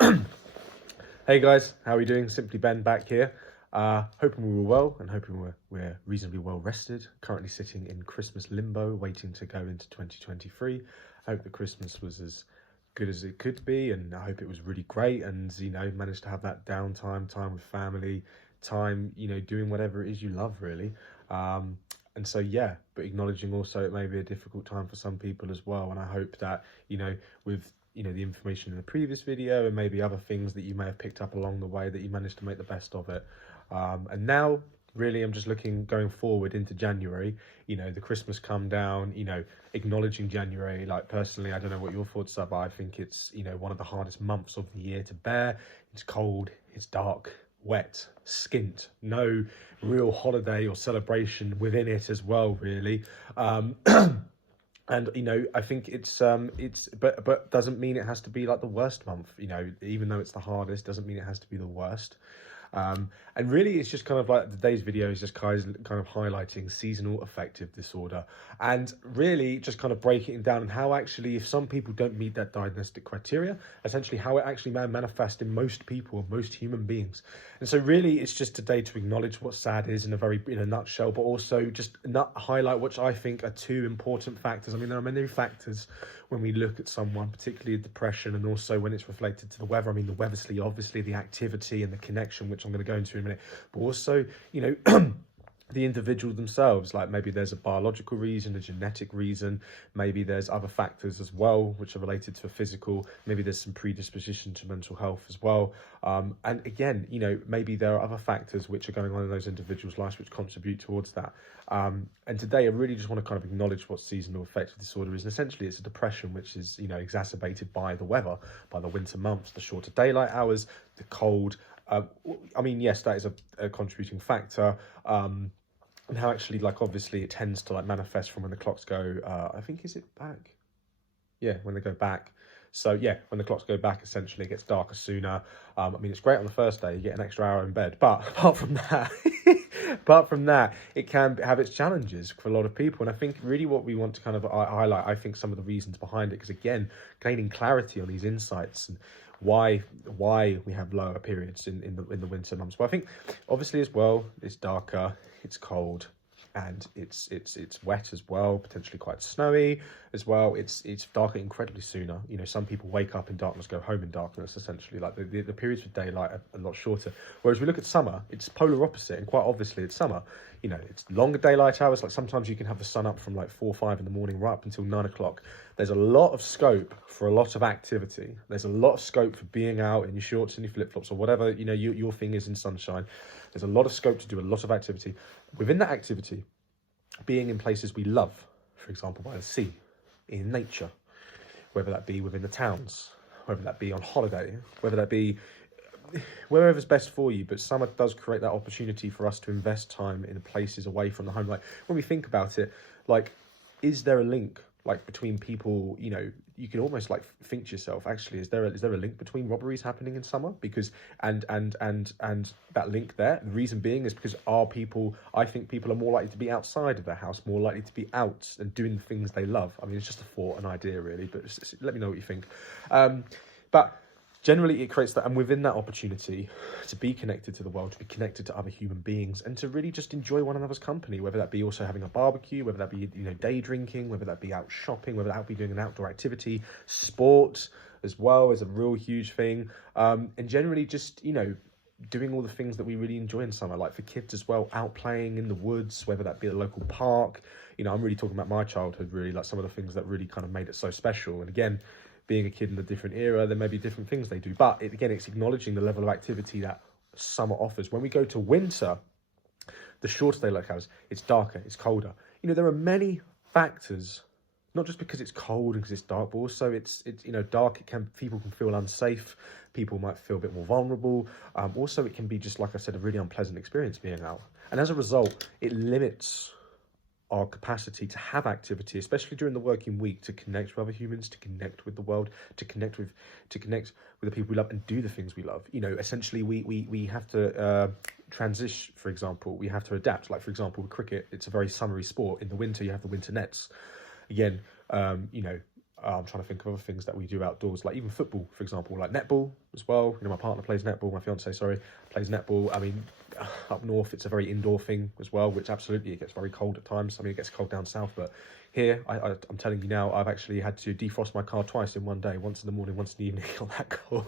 Hey guys, how are we doing? Simply Ben back here. Hoping we were well and hoping we're reasonably well rested. Currently sitting in Christmas limbo, waiting to go into 2023. I hope the Christmas was as good as it could be, and I hope it was really great. And managed to have that downtime, time with family, time doing whatever it is you love, really. And so yeah, but acknowledging also it may be a difficult time for some people as well. And I hope that with the information in the previous video and maybe other things that you may have picked up along the way, that you managed to make the best of it. And now really I'm just looking going forward into January, the Christmas come down, acknowledging January. Like personally, I don't know what your thoughts are, but I think it's one of the hardest months of the year to bear. It's cold, it's dark, wet, skint, no real holiday or celebration within it as well, really. And I think it's but doesn't mean it has to be like the worst month. Even though it's the hardest, doesn't mean it has to be the worst. And really, it's just kind of like today's video is just kind of highlighting seasonal affective disorder, and really just kind of breaking it down and how actually, if some people don't meet that diagnostic criteria, essentially how it actually may manifest in most people, most human beings. And so really, it's just today to acknowledge what SAD is in a nutshell, but also just not highlight what I think are two important factors. I mean, there are many factors when we look at someone, particularly depression, and also when it's reflected to the weather. I mean, the weather's obviously the activity and the connection, which I'm going to go into in a minute, but also, the individual themselves, like maybe there's a biological reason, a genetic reason, maybe there's other factors as well which are related to a physical, maybe there's some predisposition to mental health as well, and again, maybe there are other factors which are going on in those individuals' lives which contribute towards that. And today I really just want to kind of acknowledge what seasonal affective disorder is, and essentially it's a depression which is exacerbated by the weather, by the winter months, the shorter daylight hours, the cold. I mean, yes, that is a contributing factor. And how actually, like, obviously it tends to manifest from when the clocks go, I think, is it back? Yeah, when they go back. So yeah, when the clocks go back, essentially it gets darker sooner. I mean, it's great on the first day, you get an extra hour in bed, but apart from that, it can have its challenges for a lot of people. And I think really what we want to kind of highlight, I think some of the reasons behind it, because again, gaining clarity on these insights and why we have lower periods in the winter months. But I think obviously as well, it's darker, it's cold, and it's wet as well, potentially quite snowy as well. It's darker incredibly sooner. Some people wake up in darkness, go home in darkness, essentially. Like the periods for daylight are a lot shorter. Whereas we look at summer, it's polar opposite, and quite obviously it's summer. It's longer daylight hours. Like sometimes you can have the sun up from like 4 or 5 in the morning right up until 9 o'clock. There's a lot of scope for a lot of activity. There's a lot of scope for being out in your shorts and your flip-flops or whatever your thing is in sunshine. There's a lot of scope to do a lot of activity. Within that activity, being in places we love, for example, by the sea, in nature, whether that be within the towns, whether that be on holiday, whether that be wherever's best for you. But summer does create that opportunity for us to invest time in places away from the home. Like when we think about it, like, is there a link between people? You can almost think to yourself, actually, is there a link between robberies happening in summer? Because and that link there, the reason being is because I think people are more likely to be outside of their house, more likely to be out and doing the things they love. I mean, it's just a thought, an idea really, but let me know what you think. But generally, it creates that, and within that opportunity to be connected to the world, to be connected to other human beings, and to really just enjoy one another's company, whether that be also having a barbecue, whether that be day drinking, whether that be out shopping, whether that be doing an outdoor activity, sport as well is a real huge thing, and generally just doing all the things that we really enjoy in summer, like for kids as well, out playing in the woods, whether that be at a local park. I'm really talking about my childhood, really, like some of the things that really kind of made it so special. And again, being a kid in a different era, there may be different things they do. But again, it's acknowledging the level of activity that summer offers. When we go to winter, the shorter daylight hours, it's darker, it's colder. There are many factors, not just because it's cold and because it's dark, but also it's dark. People can feel unsafe. People might feel a bit more vulnerable. Also, it can be just, like I said, a really unpleasant experience being out. And as a result, it limits our capacity to have activity, especially during the working week, to connect with other humans, to connect with the world, to connect with the people we love and do the things we love. Essentially we have to transition. For example, we have to adapt. Like, for example, with cricket, it's a very summery sport. In the winter, you have the winter nets. Again, I'm trying to think of other things that we do outdoors, like even football, for example, like netball as well. You know, my partner plays netball, my fiance, sorry, plays netball. I mean, up north, it's a very indoor thing as well, which absolutely, it gets very cold at times. I mean, it gets cold down south, but here, I'm telling you now, I've actually had to defrost my car twice in one day, once in the morning, once in the evening, on that cold.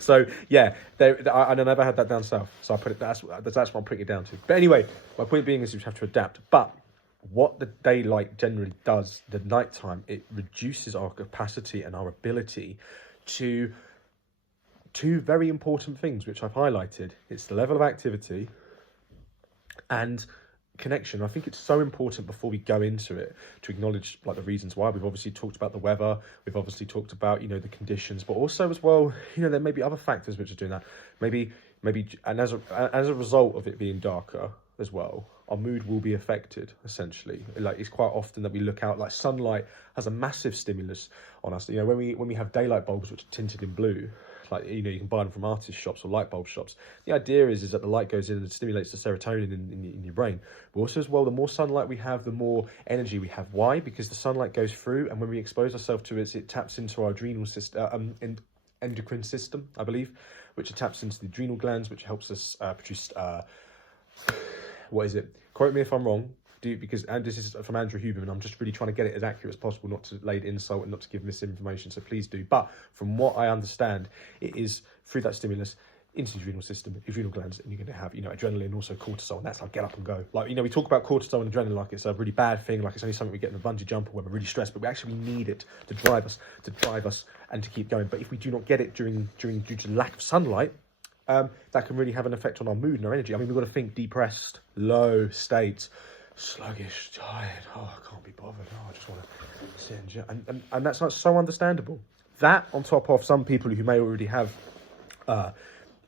So, yeah, I never had that down south, so I put it, that's what I'm putting it down to. But anyway, my point being is you have to adapt. But what the daylight generally does, the nighttime, it reduces our capacity and our ability to two very important things, which I've highlighted. It's the level of activity and connection. I think it's so important before we go into it to acknowledge like the reasons why. We've obviously talked about the weather, we've obviously talked about, you know, the conditions, but also as well, you know, there may be other factors which are doing that. Maybe, and as a result of it being darker as well, our mood will be affected, essentially. Like, it's quite often that we look out, like sunlight has a massive stimulus on us. You know, when we have daylight bulbs which are tinted in blue, like, you know, you can buy them from artist shops or light bulb shops. The idea is that the light goes in and stimulates the serotonin in your brain. But also as well, the more sunlight we have, the more energy we have. Why? Because the sunlight goes through, and when we expose ourselves to it, it taps into our adrenal system, endocrine system, I believe, which taps into the adrenal glands, which helps us produce, what is it? Quote me if I'm wrong. Because, and this is from Andrew Huberman, I'm just really trying to get it as accurate as possible, not to lay insult and not to give misinformation, so please do. But from what I understand, it is through that stimulus into the adrenal system, adrenal glands, and you're going to have, you know, adrenaline and also cortisol, and that's like get up and go. Like, you know, we talk about cortisol and adrenaline like it's a really bad thing, like it's only something we get in a bungee jump or when we're really stressed, but we actually need it to drive us and to keep going. But if we do not get it due to lack of sunlight, that can really have an effect on our mood and our energy. I mean, we've got to think depressed, low state, sluggish, tired, oh, I can't be bothered, oh, I just want to sit and chill. And that's not so understandable. That on top of some people who may already have,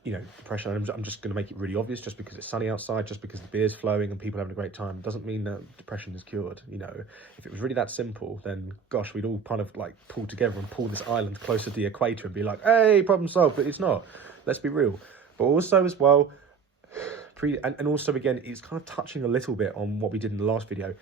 you know, depression. I'm just going to make it really obvious, just because it's sunny outside, just because the beer's flowing and people are having a great time, doesn't mean that depression is cured. You know, if it was really that simple, then gosh, we'd all kind of like pull together and pull this island closer to the equator and be like, hey, problem solved, but it's not. Let's be real. But also as well, and also again, it's kind of touching a little bit on what we did in the last video,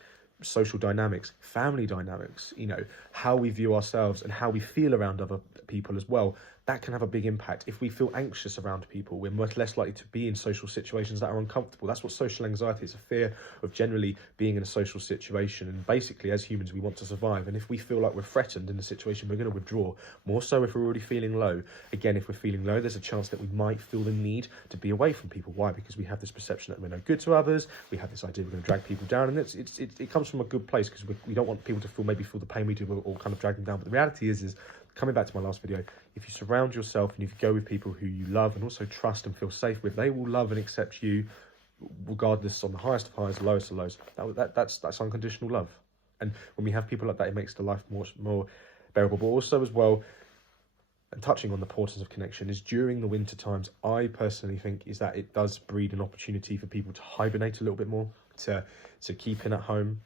social dynamics, family dynamics, you know, how we view ourselves and how we feel around other people as well. That can have a big impact. If we feel anxious around people, we're much less likely to be in social situations that are uncomfortable. That's what social anxiety is, a fear of generally being in a social situation. And basically, as humans, we want to survive. And if we feel like we're threatened in the situation, we're going to withdraw. More so if we're already feeling low. Again, if we're feeling low, there's a chance that we might feel the need to be away from people. Why? Because we have this perception that we're no good to others. We have this idea we're going to drag people down. And it comes from a good place, because we don't want people to feel the pain we do, or kind of drag them down. But the reality is coming back to my last video, if you surround yourself and if you go with people who you love and also trust and feel safe with, they will love and accept you regardless, on the highest of highs, lowest of lows. That's unconditional love. And when we have people like that, it makes the life more bearable. But also as well, and touching on the importance of connection, is during the winter times, I personally think is that it does breed an opportunity for people to hibernate a little bit more, to keep in at home.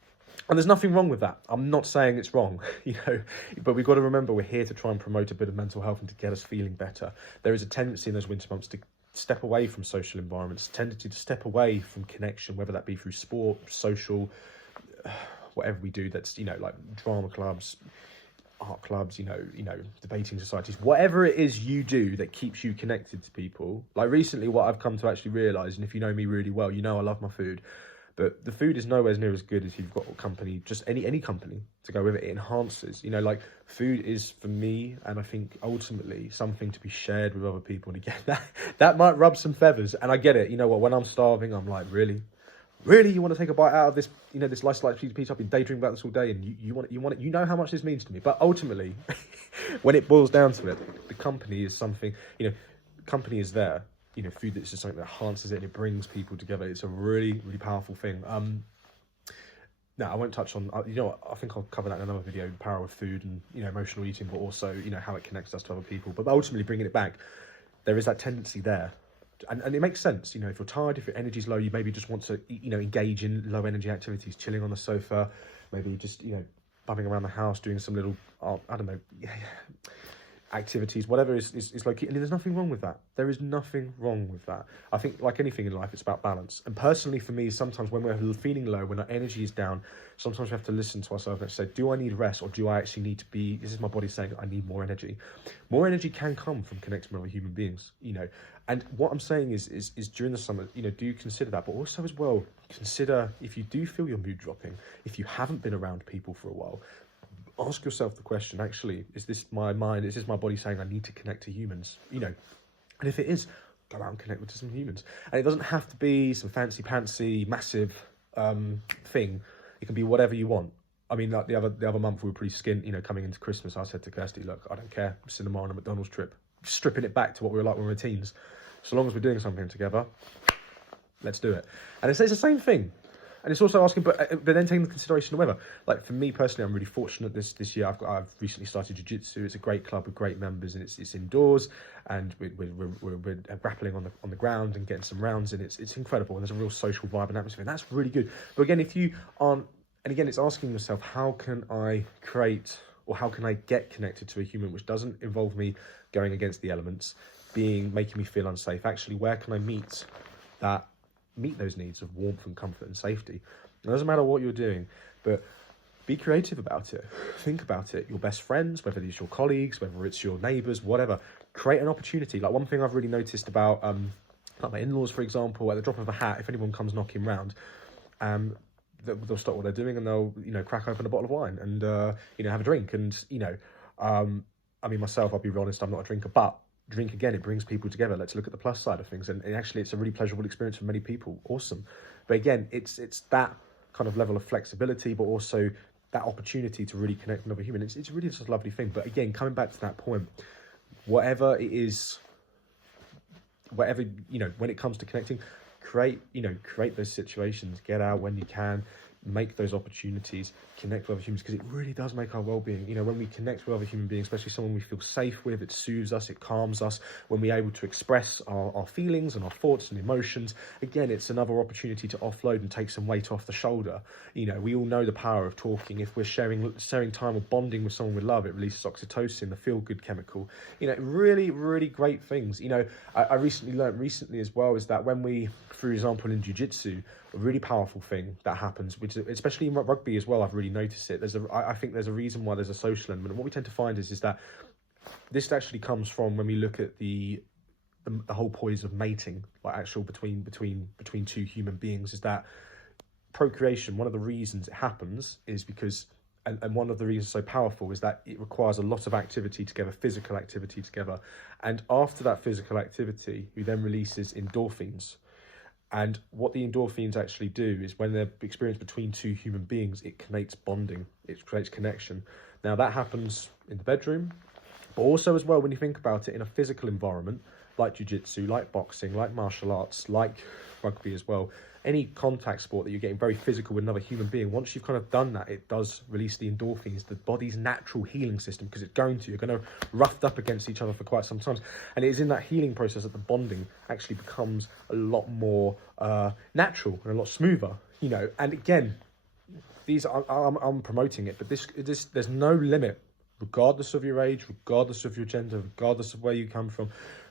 And there's nothing wrong with that. I'm not saying it's wrong, you know, but we've got to remember we're here to try and promote a bit of mental health and to get us feeling better. There is a tendency in those winter months to step away from social environments, tendency to step away from connection, whether that be through sport, social, whatever we do, that's, you know, like drama clubs, art clubs, you know, debating societies, whatever it is you do that keeps you connected to people. Like recently, what I've come to actually realise, and if you know me really well, you know I love my food. But the food is nowhere near as good as you've got a company, just any company to go with it. It enhances, you know, like food is for me, and I think ultimately something to be shared with other people. And again, that might rub some feathers, and I get it. You know what? When I'm starving, I'm like, really, you want to take a bite out of this? You know, this slice piece. I've been daydreaming about this all day, and you want it. You know how much this means to me. But ultimately, when it boils down to it, the company is something. You know, company is there. You know, food that's just something that enhances it and it brings people together. It's a really, really powerful thing. Now, I won't touch on, you know what, I think I'll cover that in another video, the power of food and, you know, emotional eating, but also, you know, how it connects us to other people. But ultimately, bringing it back, there is that tendency there. And it makes sense, you know, if you're tired, if your energy's low, you maybe just want to, you know, engage in low energy activities, chilling on the sofa, maybe just, you know, bumming around the house, doing some little, I don't know, activities, whatever is located. And there's nothing wrong with that. There is nothing wrong with that. I think like anything in life, it's about balance. And personally for me, sometimes when we're feeling low, when our energy is down, sometimes we have to listen to ourselves and say, do I need rest, or do I actually need to be, this is my body saying I need more energy. More energy can come from connecting with other human beings, and what I'm saying is during the summer, do consider that, but also as well, consider if you do feel your mood dropping, if you haven't been around people for a while, ask yourself the question, actually, is this my body saying I need to connect to humans? And if it is, go out and connect with some humans. And it doesn't have to be some fancy, massive thing. It can be whatever you want. I mean, like the other month we were pretty skint, coming into Christmas, I said to Kirsty, look, I don't care, cinema on a McDonald's trip, stripping it back to what we were like when we were teens. So long as we're doing something together, let's do it. And it's the same thing. And it's also asking, but then taking into consideration the weather. Like for me personally, I'm really fortunate this year. I've recently started jiu-jitsu. It's a great club with great members, and it's indoors, and we're grappling on the ground and getting some rounds, and it's incredible. And there's a real social vibe and atmosphere, and that's really good. But again, if you aren't, and again, it's asking yourself, how can I create, or how can I get connected to a human which doesn't involve me going against the elements, making me feel unsafe? Actually, where can I meet those needs of warmth and comfort and safety? It doesn't matter what you're doing, but be creative about it. Think about it. Your best friends, whether it's your colleagues, whether it's your neighbours, whatever, create an opportunity. Like one thing I've really noticed about like my in-laws, for example, at the drop of a hat, if anyone comes knocking round, they'll stop what they're doing and they'll crack open a bottle of wine and have a drink. And I mean, myself, I'll be honest, I'm not a drinker, but drink again, it brings people together. Let's look at the plus side of things, and actually it's a really pleasurable experience for many people. Awesome. But again, it's that kind of level of flexibility, but also that opportunity to really connect with another human. It's really just a lovely thing. But again, coming back to that point, whatever it is, when it comes to connecting, create those situations, get out when you can, make those opportunities, connect with other humans, because it really does make our well-being. When we connect with other human beings, especially someone we feel safe with, it soothes us, it calms us. When we're able to express our feelings and our thoughts and emotions, again, it's another opportunity to offload and take some weight off the shoulder. We all know the power of talking. If we're sharing time or bonding with someone we love, it releases oxytocin, the feel-good chemical. Really, really great things. I recently learned as well is that when we, for example, in jiu-jitsu, a really powerful thing that happens, which especially in rugby as well, I've really noticed it. I think there's a reason why there's a social element. And what we tend to find is that this actually comes from when we look at the whole poise of mating, like actual between two human beings, is that procreation. One of the reasons it happens is because, and one of the reasons it's so powerful is that it requires a lot of activity together, physical activity together. And after that physical activity, we then releases endorphins. And what the endorphins actually do is when they're experienced between two human beings, it creates bonding, it creates connection. Now that happens in the bedroom, but also as well when you think about it in a physical environment, like jiu-jitsu, like boxing, like martial arts, like rugby as well. Any contact sport that you're getting very physical with another human being, once you've kind of done that, it does release the endorphins, the body's natural healing system, because you're going to roughed up against each other for quite some time. And it is in that healing process that the bonding actually becomes a lot more natural and a lot smoother, And again, I'm promoting it, but there's no limit, regardless of your age, regardless of your gender, regardless of where you come from,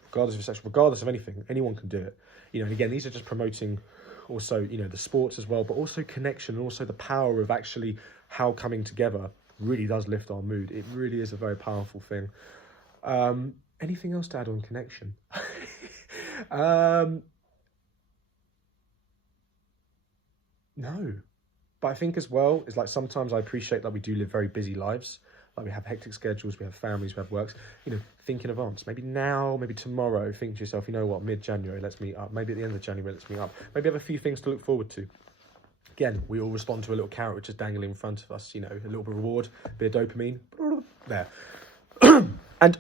regardless of your sex, regardless of anything, anyone can do it. And again, these are just promoting also, the sports as well, but also connection, and also the power of actually how coming together really does lift our mood. It really is a very powerful thing. Anything else to add on connection? No. But I think as well, is like sometimes I appreciate that we do live very busy lives. Like we have hectic schedules, we have families, we have works. Think in advance. Maybe now, maybe tomorrow, think to yourself, mid-January, let's meet up. Maybe at the end of January, let's meet up. Maybe have a few things to look forward to. Again, we all respond to a little carrot which is dangling in front of us, a little bit of reward, a bit of dopamine. There. And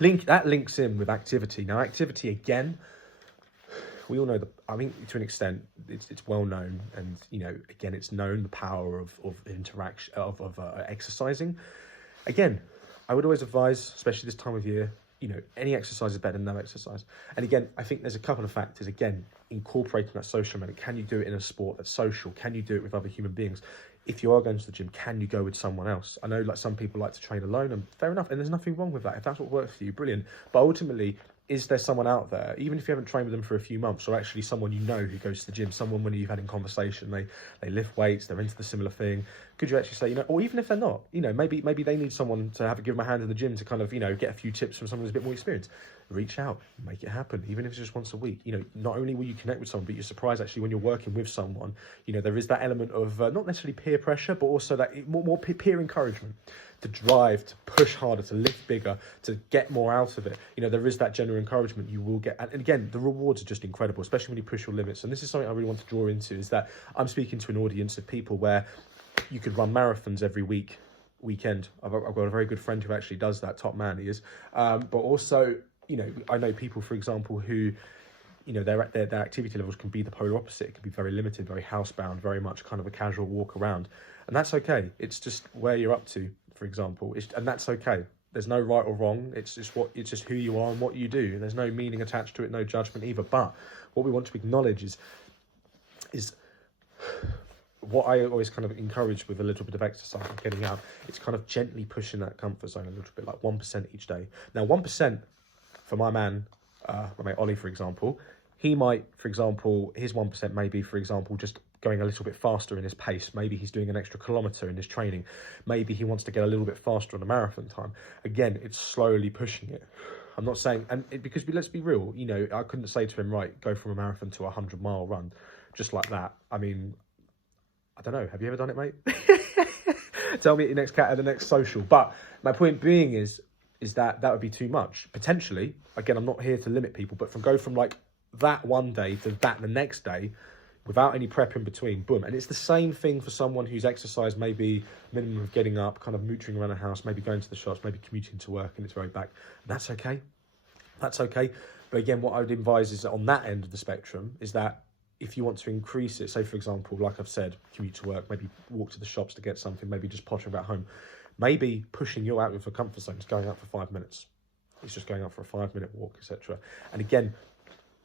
that links in with activity. Now, activity, again, we all know to an extent, it's well known, and again, it's known the power of interaction, of exercising. Again, I would always advise, especially this time of year, any exercise is better than no exercise. And again, I think there's a couple of factors. Again, incorporating that social element. Can you do it in a sport that's social? Can you do it with other human beings? if you are going to the gym, can you go with someone else? I know like some people like to train alone, and fair enough, and there's nothing wrong with that. If that's what works for you, brilliant. But ultimately, is there someone out there, even if you haven't trained with them for a few months, or actually someone you know who goes to the gym, someone when you've had in conversation, they lift weights, they're into the similar thing, could you actually say, you know, or even if they're not, you know, maybe they need someone to give them a hand in the gym to kind of, you know, get a few tips from someone who's a bit more experienced. Reach out, make it happen, even if it's just once a week. You know, not only will you connect with someone, but you're surprised actually when you're working with someone, you know, there is that element of not necessarily peer pressure, but also that more peer encouragement, to drive, to push harder, to lift bigger, to get more out of it. You know, there is that general encouragement you will get. And again, the rewards are just incredible, especially when you push your limits. And this is something I really want to draw into, is that I'm speaking to an audience of people where you could run marathons every weekend. I've got a very good friend who actually does that, top man he is. But also, you know, I know people, for example, who, you know, their activity levels can be the polar opposite. It can be very limited, very housebound, very much kind of a casual walk around. And that's okay. It's just where you're up to, for example. And that's okay. There's no right or wrong. It's just who you are and what you do. There's no meaning attached to it, no judgment either. But what we want to acknowledge is what I always kind of encourage with a little bit of exercise and getting out. It's kind of gently pushing that comfort zone a little bit, like 1% each day. Now, 1% for my man, my mate Ollie, for example, he might, for example, his 1% may be, for example, just going a little bit faster in his pace. Maybe he's doing an extra kilometre in his training. Maybe he wants to get a little bit faster on a marathon time. Again, it's slowly pushing it. I'm not saying, because let's be real, you know, I couldn't say to him, right, go from a marathon to a 100-mile run just like that. I mean, I don't know. Have you ever done it, mate? Tell me at your next cat at the next social. But my point being is that would be too much. Potentially, again, I'm not here to limit people, but go from like that one day to that the next day without any prep in between, boom. And it's the same thing for someone who's exercised maybe minimum of getting up, kind of mootering around the house, maybe going to the shops, maybe commuting to work and it's very back. And that's okay. That's okay. But again, what I would advise is that on that end of the spectrum is that if you want to increase it, say for example, like I've said, commute to work, maybe walk to the shops to get something, maybe just pottering about home, maybe pushing you out of a comfort zone is going out for 5 minutes. It's just going out for a 5-minute walk, etc. And again,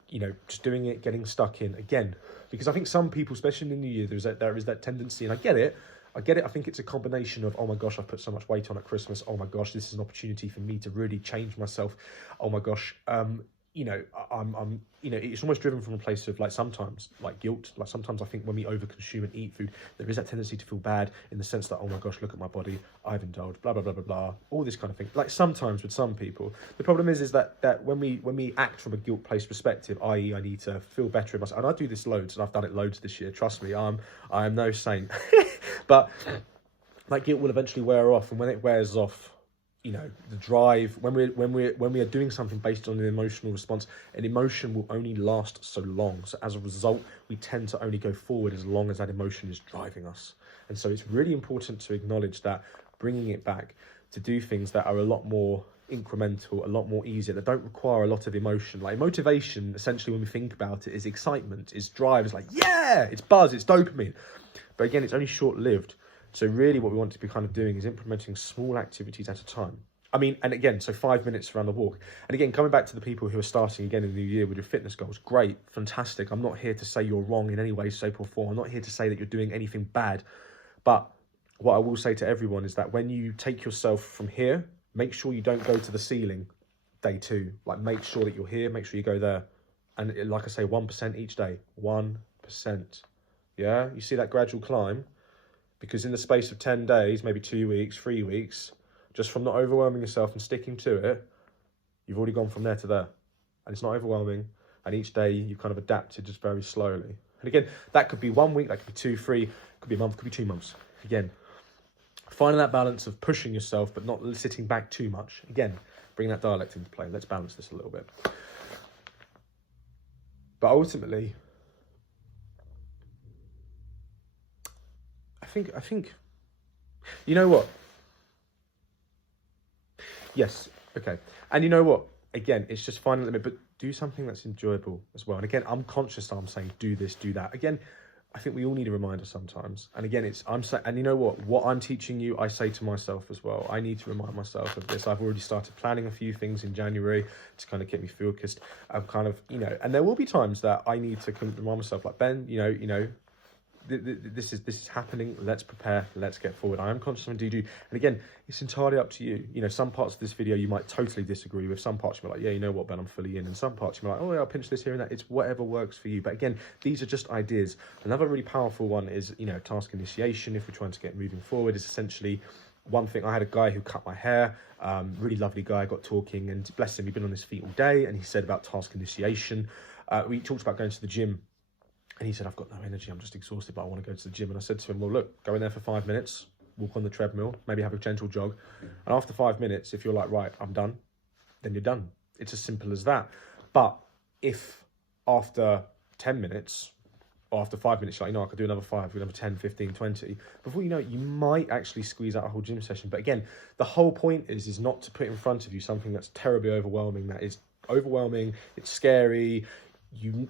you know, just doing it, getting stuck in again, because I think some people, especially in the new year, there is that tendency, and I get it. I think it's a combination of, oh my gosh, I've put so much weight on at Christmas. Oh my gosh, this is an opportunity for me to really change myself. Oh my gosh, you know, I'm, you know, it's almost driven from a place of like sometimes like guilt. Like sometimes I think when we overconsume and eat food, there is that tendency to feel bad in the sense that, oh my gosh, look at my body, I've indulged, blah, blah, blah, blah, blah, all this kind of thing. Like sometimes with some people, the problem is that when we act from a guilt-based perspective, i.e. I need to feel better in myself, and I do this loads, and I've done it loads this year, trust me, I am no saint. But that guilt will eventually wear off, and when it wears off, you know, the drive, when we are doing something based on an emotional response, an emotion will only last so long. So as a result, we tend to only go forward as long as that emotion is driving us. And so it's really important to acknowledge that, bringing it back to do things that are a lot more incremental, a lot more easier, that don't require a lot of emotion. Like motivation, essentially, when we think about it, is excitement, is drive, it's like, yeah, it's buzz, it's dopamine. But again, it's only short-lived. So really what we want to be kind of doing is implementing small activities at a time. I mean, and again, so 5 minutes around the walk. And again, coming back to the people who are starting again in the new year with your fitness goals, great, fantastic. I'm not here to say you're wrong in any way, shape or form. I'm not here to say that you're doing anything bad. But what I will say to everyone is that when you take yourself from here, make sure you don't go to the ceiling day 2. Like make sure that you're here, make sure you go there. And like I say, 1% each day, 1%. Yeah, you see that gradual climb? Because in the space of 10 days, maybe 2 weeks, 3 weeks, just from not overwhelming yourself and sticking to it, you've already gone from there to there. And it's not overwhelming. And each day you've kind of adapted just very slowly. And again, that could be 1 week, that could be 2, 3, could be a month, could be 2 months. Again, finding that balance of pushing yourself, but not sitting back too much. Again, bring that dialect into play. Let's balance this a little bit. But ultimately, I think, you know what? Yes, okay. And you know what? Again, it's just finding the limit, but do something that's enjoyable as well. And again, I'm conscious that I'm saying do this, do that. Again, I think we all need a reminder sometimes. And again, and you know what I'm teaching you, I say to myself as well. I need to remind myself of this. I've already started planning a few things in January to kind of get me focused. I'm kind of, you know, and there will be times that I need to remind myself, like, Ben, you know, this is happening. Let's prepare. Let's get forward. I am conscious of do. And again, it's entirely up to you. You know, some parts of this video you might totally disagree with. Some parts you'll be like, yeah, you know what, Ben, I'm fully in. And some parts you'll be like, oh, yeah, I'll pinch this here and that. It's whatever works for you. But again, these are just ideas. Another really powerful one is, you know, task initiation. If we're trying to get moving forward, is essentially one thing. I had a guy who cut my hair, really lovely guy, got talking, and bless him, he'd been on his feet all day, and he said about task initiation. We talked about going to the gym, and he said, I've got no energy, I'm just exhausted, but I want to go to the gym. And I said to him, well, look, go in there for 5 minutes, walk on the treadmill, maybe have a gentle jog. And after 5 minutes, if you're like, right, I'm done, then you're done. It's as simple as that. But if after 10 minutes, or after 5 minutes, you're like, no, I could do another 5, another 10, 15, 20. Before you know it, you might actually squeeze out a whole gym session. But again, the whole point is not to put in front of you something that's terribly overwhelming, that is overwhelming, it's scary.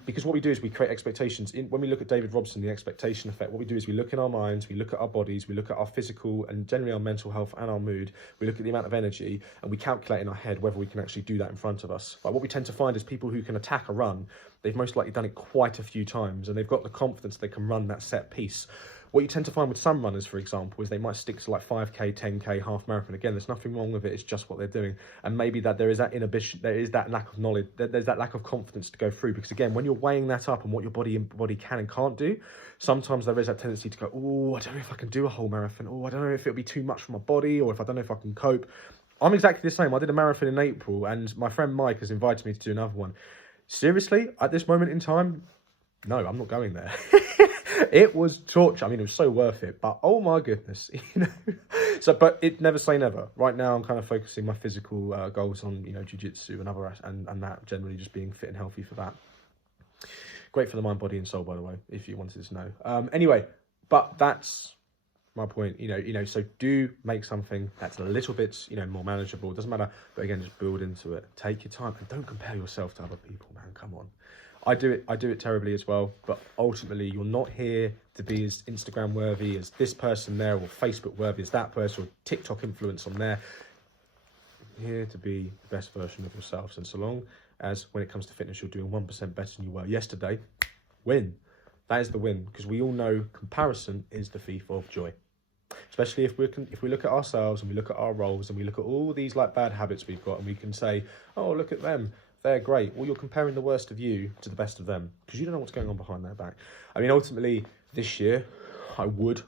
Because what we do is we create expectations. When we look at David Robson, the expectation effect, what we do is we look in our minds, we look at our bodies, we look at our physical and generally our mental health and our mood. We look at the amount of energy and we calculate in our head whether we can actually do that in front of us. But what we tend to find is people who can attack a run, they've most likely done it quite a few times and they've got the confidence they can run that set piece. What you tend to find with some runners, for example, is they might stick to like 5K, 10K, half marathon. Again, there's nothing wrong with it. It's just what they're doing. And maybe that there is that inhibition, there is that lack of knowledge, there's that lack of confidence to go through. Because again, when you're weighing that up and what your body can and can't do, sometimes there is that tendency to go, oh, I don't know if I can do a whole marathon. Oh, I don't know if it'll be too much for my body, or if I don't know if I can cope. I'm exactly the same. I did a marathon in April and my friend Mike has invited me to do another one. Seriously, at this moment in time, no, I'm not going there. It was torture. I mean, it was so worth it, but oh my goodness, you know. So, but it never say never. Right now, I'm kind of focusing my physical goals on, you know, jiu-jitsu and other, and that generally just being fit and healthy for that. Great for the mind, body, and soul, by the way, if you wanted to know. Anyway, but that's my point. You know. So do make something that's a little bit, you know, more manageable. It doesn't matter, but again, just build into it. Take your time and don't compare yourself to other people, man. Come on. I do it terribly as well, but ultimately you're not here to be as Instagram worthy as this person there, or Facebook worthy as that person, or TikTok influence on there. You're here to be the best version of yourselves, and so long as when it comes to fitness you're doing 1% better than you were yesterday, win. That is the win, because we all know comparison is the thief of joy. Especially if we look at ourselves and we look at our roles and we look at all these like bad habits we've got, and we can say, oh, look at them, they're great. Well, you're comparing the worst of you to the best of them, because you don't know what's going on behind their back. I mean, ultimately, this year, I would,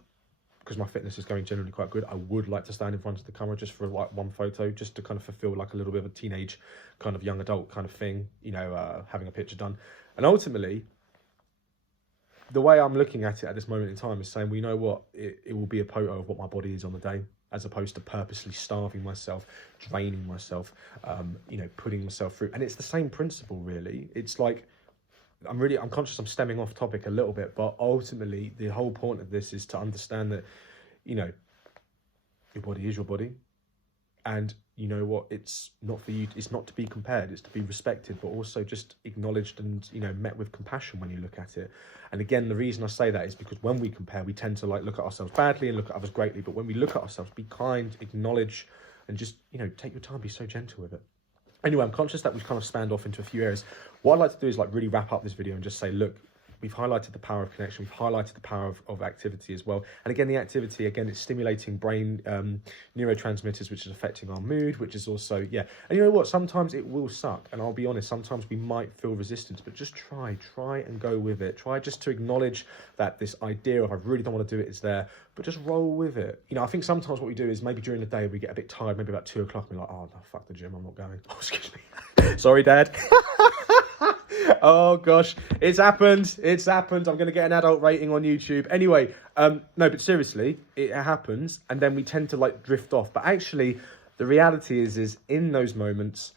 because my fitness is going generally quite good, I would like to stand in front of the camera just for like one photo, just to kind of fulfill like a little bit of a teenage kind of young adult kind of thing, you know, having a picture done. And ultimately, the way I'm looking at it at this moment in time is saying, well, you know what, it will be a photo of what my body is on the day, as opposed to purposely starving myself, draining myself, you know, putting myself through. And it's the same principle, really. It's like, I'm conscious I'm stemming off topic a little bit, but ultimately the whole point of this is to understand that, you know, your body is your body. And you know what, it's not for you, it's not to be compared, it's to be respected, but also just acknowledged and, you know, met with compassion when you look at it. And again, the reason I say that is because when we compare, we tend to like look at ourselves badly and look at others greatly. But when we look at ourselves, be kind, acknowledge, and just, you know, take your time, be so gentle with it. Anyway, I'm conscious that we've kind of spanned off into a few areas. What I'd like to do is like really wrap up this video and just say, look, we've highlighted the power of connection. We've highlighted the power of activity as well. And again, the activity, again, it's stimulating brain neurotransmitters, which is affecting our mood, which is also, yeah. And you know what? Sometimes it will suck. And I'll be honest, sometimes we might feel resistance, but just try and go with it. Try just to acknowledge that this idea of I really don't want to do it is there, but just roll with it. You know, I think sometimes what we do is maybe during the day we get a bit tired, maybe about 2 o'clock, and we're like, oh, no, fuck the gym, I'm not going. Oh, excuse me. Sorry, Dad. Oh gosh, it's happened. I'm going to get an adult rating on YouTube. Anyway, no, but seriously, it happens, and then we tend to like drift off. But actually, the reality is in those moments,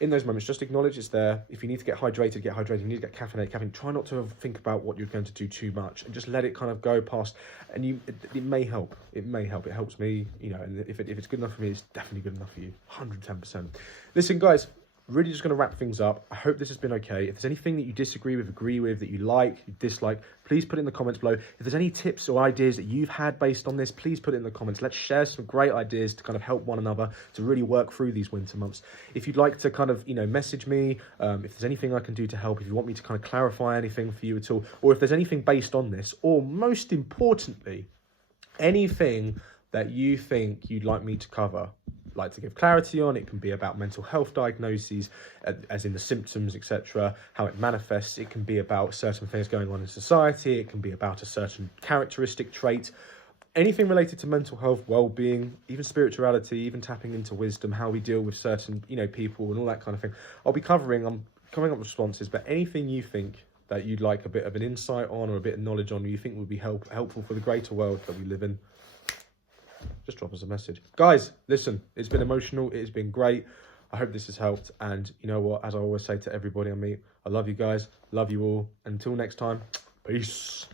just acknowledge it's there. If you need to get hydrated, get hydrated. You need to get caffeine. Try not to think about what you're going to do too much, and just let it kind of go past. And it may help. It may help. It helps me, you know. And if it's good enough for me, it's definitely good enough for you. 110%. Listen, guys. really just going to wrap things up. I hope this has been okay. If there's anything that you disagree with, agree with, that you like, you dislike, please put it in the comments below. If there's any tips or ideas that you've had based on this, please put it in the comments. Let's share some great ideas to kind of help one another to really work through these winter months. If you'd like to kind of, message me, if there's anything I can do to help, if you want me to kind of clarify anything for you at all, or if there's anything based on this, or most importantly, anything that you think you'd like me to cover, like to give clarity on. It can be about mental health diagnoses, as in the symptoms, etc., how it manifests. It can be about certain things going on in society. It can be about a certain characteristic trait. Anything related to mental health, well-being, even spirituality, even tapping into wisdom, how we deal with certain, people and all that kind of thing. I'll be covering. I'm coming up with responses, but anything you think that you'd like a bit of an insight on or a bit of knowledge on, you think would be helpful for the greater world that we live in, just drop us a message. Guys, listen, it's been emotional. It has been great. I hope this has helped. And you know what? As I always say to everybody I meet, I love you guys. Love you all. Until next time, peace.